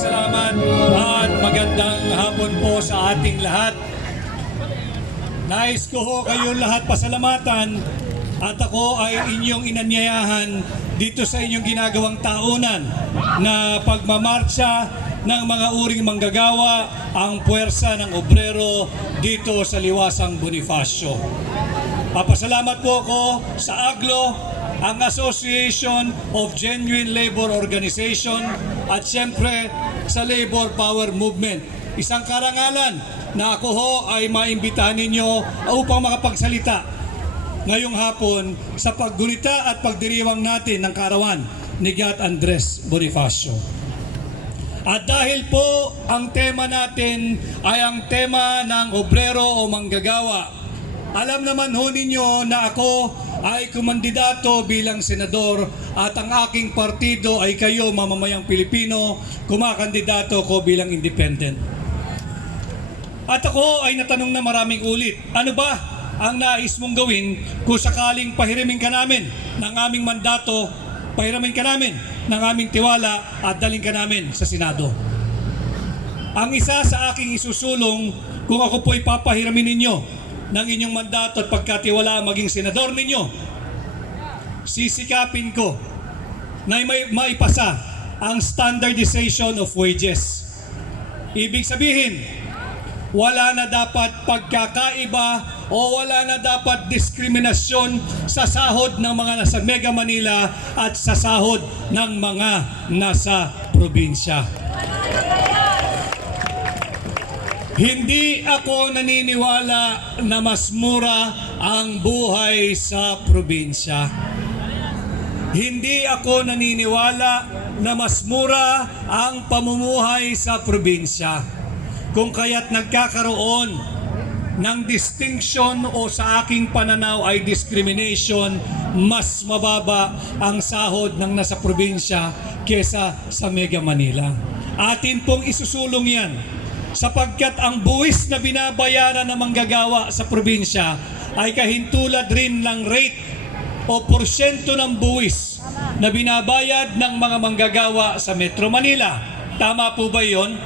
salamat at magandang hapon po sa ating lahat. Nais ko ho kayong lahat pasalamatan at ako ay inyong inanyayahan dito sa inyong ginagawang taunan na pagmamarcha ng mga uring manggagawa ang puwersa ng obrero dito sa Liwasang Bonifacio. Papasalamat po ako sa AGLO, ang Association of Genuine Labor Organization at siyempre sa Labor Power Movement. Isang karangalan na ako ho ay maimbitahan ninyo upang makapagsalita ngayong hapon sa paggunita at pagdiriwang natin ng kaarawan ni Gat Andres Bonifacio. At dahil po ang tema natin ay ang tema ng obrero o manggagawa, alam naman ho ninyo na ako ay kumandidato bilang senador at ang aking partido ay kayo mamamayang Pilipino, kumakandidato ko bilang independent. At ako ay natanong na maraming ulit, ano ba ang nais mong gawin kung sakaling pahiramin ka namin ng aming mandato, pahiramin ka namin ng aming tiwala at dalhin ka namin sa Senado? Ang isa sa aking isusulong kung ako po'y papahiramin ninyo ng inyong mandato at pagkatiwala maging senador ninyo, sisikapin ko na maipasa ang standardization of wages. Ibig sabihin, wala na dapat pagkakaiba o wala na dapat diskriminasyon sa sahod ng mga nasa Mega Manila at sa sahod ng mga nasa probinsya. Hindi ako naniniwala na mas mura ang buhay sa probinsya. Hindi ako naniniwala na mas mura ang pamumuhay sa probinsya. Kung kaya't nagkakaroon ng distinction o sa aking pananaw ay discrimination, mas mababa ang sahod ng nasa probinsya kesa sa Mega Manila. Atin pong isusulong yan. Sapagkat ang buwis na binabayaran ng manggagawa sa probinsya ay kahintulad rin ng rate o porsyento ng buwis na binabayad ng mga manggagawa sa Metro Manila. Tama po ba yon?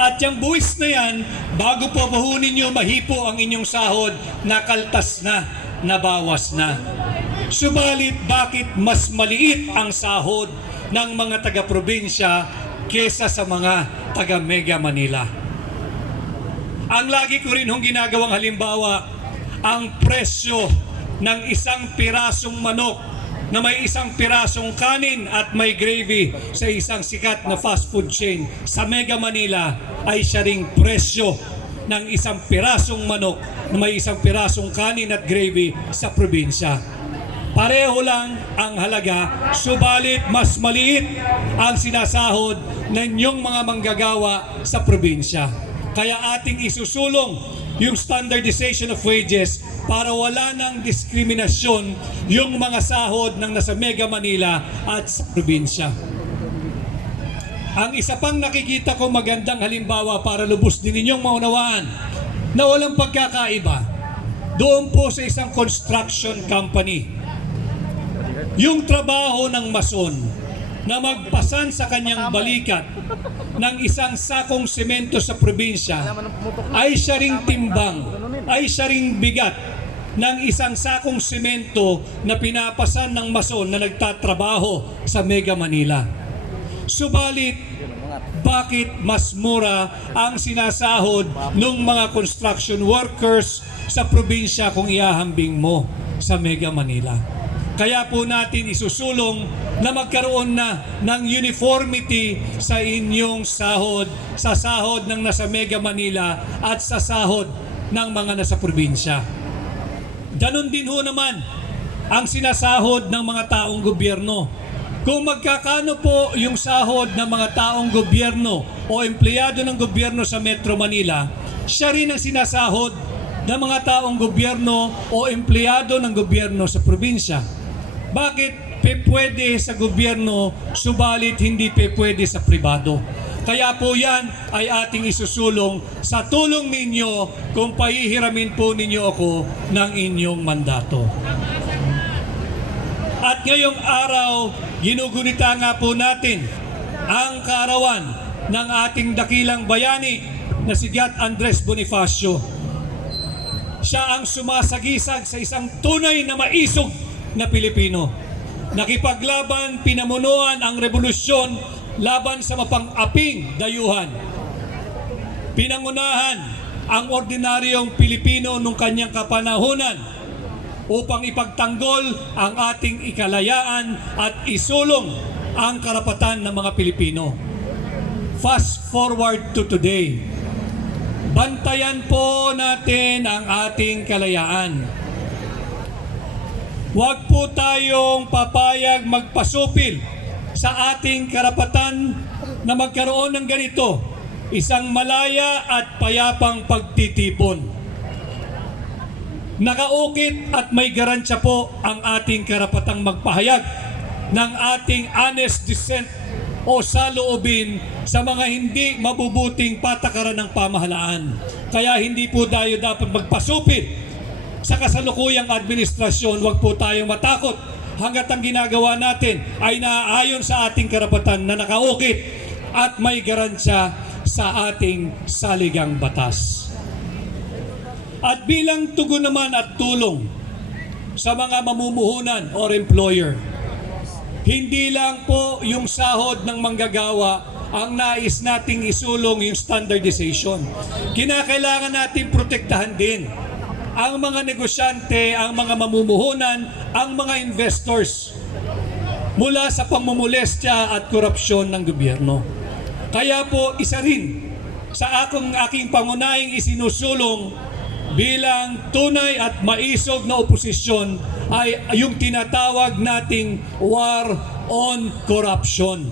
At yung buwis na yan, bago po bahunin nyo mahipo ang inyong sahod, nakaltas na, nabawas na. Subalit bakit mas maliit ang sahod ng mga taga-probinsya kesa sa mga taga-Mega Manila? Ang lagi ko rin hong ginagawang halimbawa, ang presyo ng isang pirasong manok na may isang pirasong kanin at may gravy sa isang sikat na fast food chain sa Mega Manila ay siya ring presyo ng isang pirasong manok na may isang pirasong kanin at gravy sa probinsya. Pareho lang ang halaga, subalit mas maliit ang sinasahod ng inyong mga manggagawa sa probinsya. Kaya ating isusulong yung standardization of wages para wala ng diskriminasyon yung mga sahod ng nasa Mega Manila at sa probinsya. Ang isa pang nakikita ko magandang halimbawa para lubos din ninyong maunawaan na walang pagkakaiba, doon po sa isang construction company. Yung trabaho ng mason na magpasan sa kanyang balikat ng isang sakong semento sa probinsya ay siya ring timbang, ay siya ring bigat ng isang sakong semento na pinapasan ng mason na nagtatrabaho sa Mega Manila. Subalit, bakit mas mura ang sinasahod ng mga construction workers sa probinsya kung iahambing mo sa Mega Manila? Kaya po natin isusulong na magkaroon na ng uniformity sa inyong sahod, sa sahod ng nasa Mega Manila at sa sahod ng mga nasa probinsya. Ganon din ho naman ang sinasahod ng mga taong gobyerno. Kung magkakano po yung sahod ng mga taong gobyerno o empleyado ng gobyerno sa Metro Manila, siya rin ang sinasahod ng mga taong gobyerno o empleyado ng gobyerno sa probinsya. Bakit pwede sa gobyerno, subalit hindi pwede sa pribado? Kaya po yan ay ating isusulong sa tulong ninyo kung pahihiramin po ninyo ako ng inyong mandato. At ngayong araw, ginugunita nga po natin ang kaarawan ng ating dakilang bayani na si Giat Andres Bonifacio. Siya ang sumasagisag sa isang tunay na maisog na Pilipino. Nakipaglaban, pinamunuan ang revolusyon laban sa mapang-aping dayuhan. Pinangunahan ang ordinaryong Pilipino nung kanyang kapanahunan upang ipagtanggol ang ating ikalayaan at isulong ang karapatan ng mga Pilipino. Fast forward to today. Bantayan po natin ang ating kalayaan. Huwag po tayong papayag magpasupil sa ating karapatan na magkaroon ng ganito, isang malaya at payapang pagtitipon. Nakaukit at may garansya po ang ating karapatang magpahayag ng ating honest dissent o saloobin sa mga hindi mabubuting patakaran ng pamahalaan. Kaya hindi po tayo dapat magpasupil sa kasalukuyang administrasyon. Huwag po tayong matakot hanggat ang ginagawa natin ay naaayon sa ating karapatan na nakaukit at may garansya sa ating saligang batas. At bilang tugon naman at tulong sa mga mamumuhunan or employer, hindi lang po yung sahod ng manggagawa ang nais nating isulong yung standardization. Kinakailangan natin protektahan din ang mga negosyante, ang mga mamumuhunan, ang mga investors mula sa pamumulestya at korupsyon ng gobyerno. Kaya po isa rin sa aking pangunahing isinusulong bilang tunay at maisog na oposisyon ay yung tinatawag nating war on corruption.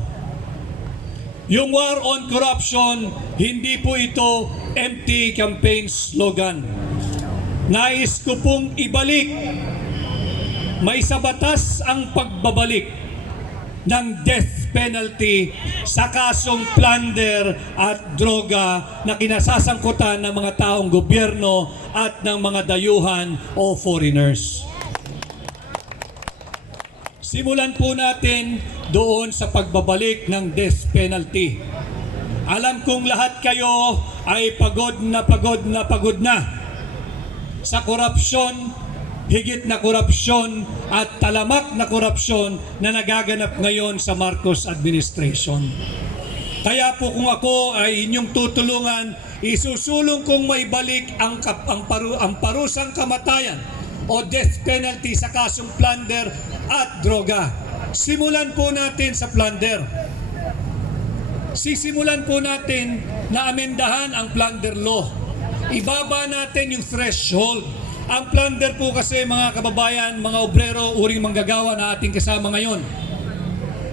Yung war on corruption, hindi po ito empty campaign slogan. Nais ko pong ibalik, may sa batas ang pagbabalik ng death penalty sa kasong plunder at droga na kinasasangkutan ng mga taong gobyerno at ng mga dayuhan o foreigners. Simulan po natin doon sa pagbabalik ng death penalty. Alam kong lahat kayo ay pagod na sa korupsyon, higit na korupsyon at talamak na korupsyon na nagaganap ngayon sa Marcos administration. Kaya po kung ako ay inyong tutulungan, isusulong kong maibalik ang parusang kamatayan o death penalty sa kasong plunder at droga. Simulan po natin sa plunder. Sisimulan po natin na amendahan ang plunder law. Ibaba natin yung threshold. Ang plunder po kasi mga kababayan, mga obrero, uring manggagawa na ating kasama ngayon.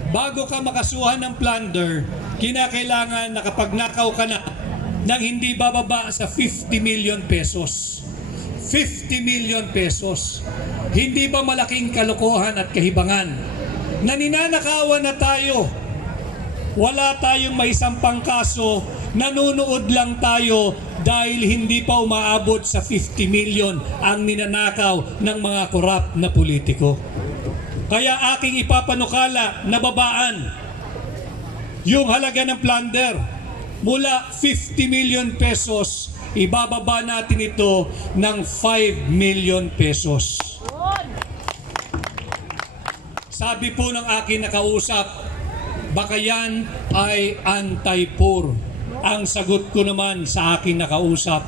Bago ka makasuhan ng plunder, kinakailangan na kapag nakaw ka na nang hindi bababa sa 50 million pesos. 50 million pesos. Hindi ba malaking kalokohan at kahibangan? Naninanakawan na tayo. Wala tayong maisampang kaso, nanunood lang tayo dahil hindi pa umaabot sa 50 million ang ninanakaw ng mga korap na politiko. Kaya aking ipapanukala na babaan yung halaga ng plunder mula 50 million pesos, ibababa natin ito ng 5 million pesos. Sabi po ng aking nakausap, baka yan ay anti-poor. Ang sagot ko naman sa aking nakausap,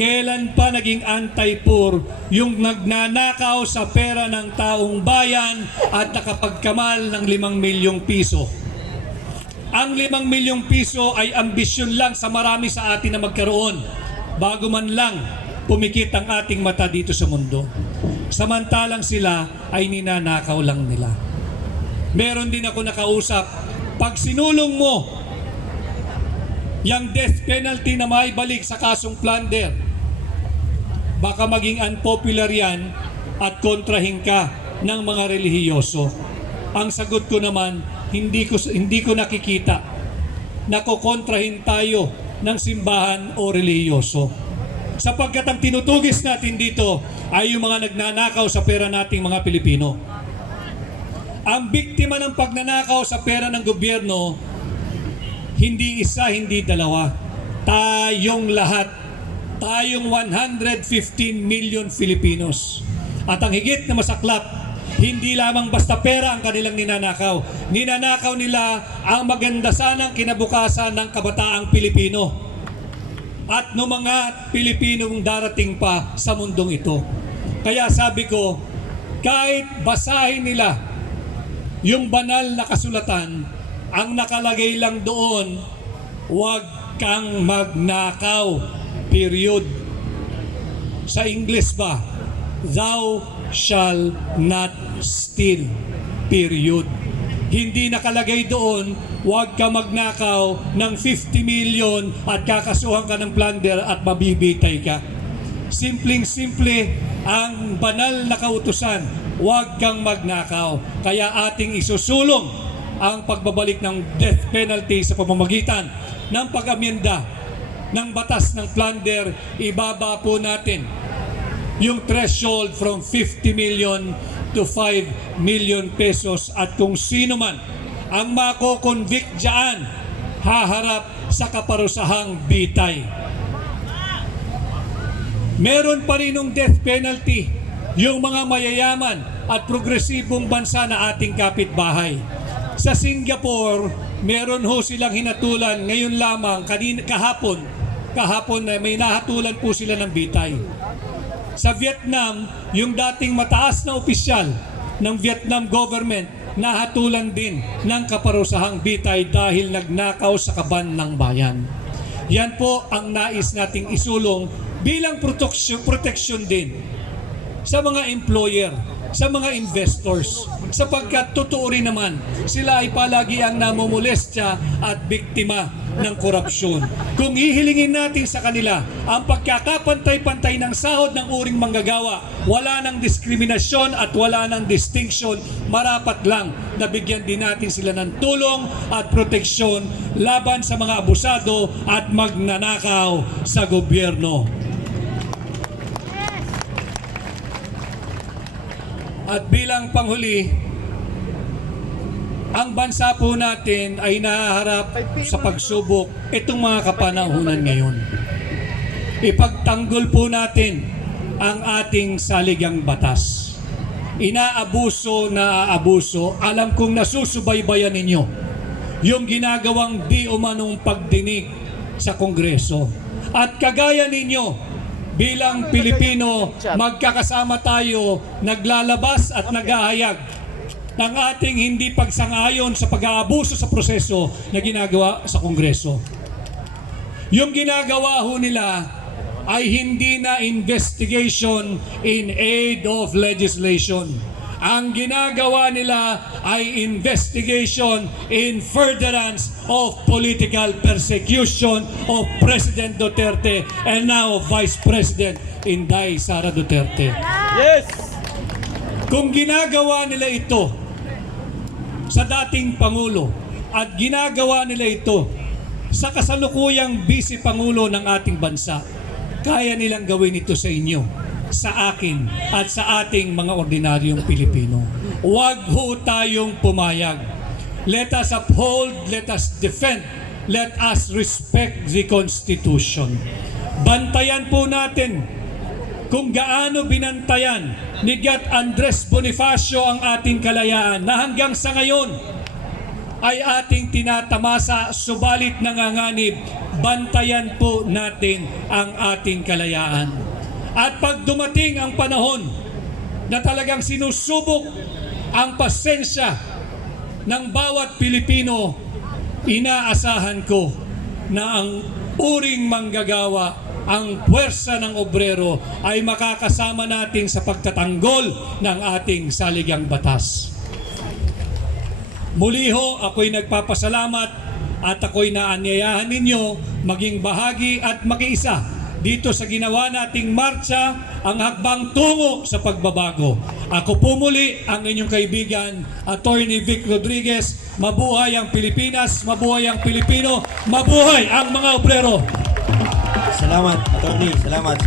kailan pa naging anti-poor yung nagnanakaw sa pera ng taong bayan at nakapagkamal ng 5 milyong piso? Ang 5 milyong piso ay ambisyon lang sa marami sa atin na magkaroon bago man lang pumikit ang ating mata dito sa mundo. Samantalang sila ay ninanakaw lang nila. Meron din ako nakausap, pag sinulong mo yung death penalty na maibalik sa kasong plunder, baka maging unpopular yan at kontrahin ka ng mga relihiyoso. Ang sagot ko naman, hindi ko nakikita na kukontrahin tayo ng simbahan o relihiyoso. Sapagkat ang tinutugis natin dito ay yung mga nagnanakaw sa pera nating mga Pilipino. Ang biktima ng pagnanakaw sa pera ng gobyerno hindi isa, hindi dalawa. Tayong lahat, tayong 115 million Filipinos. At ang higit na masaklap, hindi lamang basta pera ang kanilang ninanakaw. Ninanakaw nila ang maganda sanang kinabukasan ng kabataang Pilipino at ng mga Pilipinong darating pa sa mundong ito. Kaya sabi ko, kahit basahin nila yung banal na kasulatan, ang nakalagay lang doon, huwag kang magnakaw. Period. Sa English ba? Thou shall not steal. Period. Hindi nakalagay doon, huwag ka magnakaw ng 50 million at kakasuhan ka ng plunder at mabibitay ka. Simpleng-simple ang banal na kautusan, huwag kang magnakaw. Kaya ating isusulong ang pagbabalik ng death penalty sa pamamagitan ng pag-amyenda ng batas ng plunder. Ibaba po natin yung threshold from 50 million to 5 million pesos at kung sino man ang mako-convict dyan, haharap sa kaparusahang bitay. Meron pa rin ng death penalty yung mga mayayaman at progresibong bansa na ating kapitbahay. Sa Singapore, meron ho silang hinatulan ngayon lamang, kahapon na may nahatulan po sila ng bitay. Sa Vietnam, yung dating mataas na opisyal ng Vietnam government nahatulan din ng kaparusahang bitay dahil nagnakaw sa kaban ng bayan. Yan po ang nais nating isulong bilang protection din sa mga employer, sa mga investors, sapagkat totoo rin naman sila ay palagi ang namumulestya at biktima ng korupsyon. Kung hihilingin natin sa kanila ang pagkakapantay-pantay ng sahod ng uring manggagawa, wala ng diskriminasyon at wala ng distinction, marapat lang na bigyan din natin sila ng tulong at proteksyon laban sa mga abusado at magnanakaw sa gobyerno. At bilang panghuli, ang bansa po natin ay nahaharap sa pagsubok itong mga kapanahunan ngayon. Ipagtanggol po natin ang ating saligang batas. Inaabuso na aabuso, alam kong nasusubaybayan ninyo yung ginagawang di umanong pagdinig sa Kongreso. At kagaya ninyo, bilang Pilipino, magkakasama tayo, naglalabas at naghahayag ng ating hindi pagsang-ayon sa pag-aabuso sa proseso na ginagawa sa Kongreso. Yung ginagawa ho nila ay hindi na investigation in aid of legislation. Ang ginagawa nila ay investigation in furtherance of political persecution of President Duterte and now Vice President Inday Sara Duterte. Yes! Kung ginagawa nila ito sa dating Pangulo at ginagawa nila ito sa kasalukuyang Vice Pangulo ng ating bansa, kaya nilang gawin ito sa inyo, sa akin at sa ating mga ordinaryong Pilipino. Huwag ho tayong pumayag. Let us uphold, let us defend, let us respect the Constitution. Bantayan po natin kung gaano binantayan ni Gat Andres Bonifacio ang ating kalayaan na hanggang sa ngayon ay ating tinatamasa, subalit nanganganib. Bantayan po natin ang ating kalayaan. At pag dumating ang panahon na talagang sinusubok ang pasensya ng bawat Pilipino, inaasahan ko na ang uring manggagawa, ang puwersa ng obrero ay makakasama natin sa pagtatanggol ng ating saligang batas. Muli ho, ako'y nagpapasalamat at ako'y naanyayahan ninyo maging bahagi at makiisa dito sa ginawa nating marcha, ang hakbang tungo sa pagbabago. Ako po muli ang inyong kaibigan, Attorney Vic Rodriguez. Mabuhay ang Pilipinas, mabuhay ang Pilipino, mabuhay ang mga obrero. Salamat, Attorney. Salamat.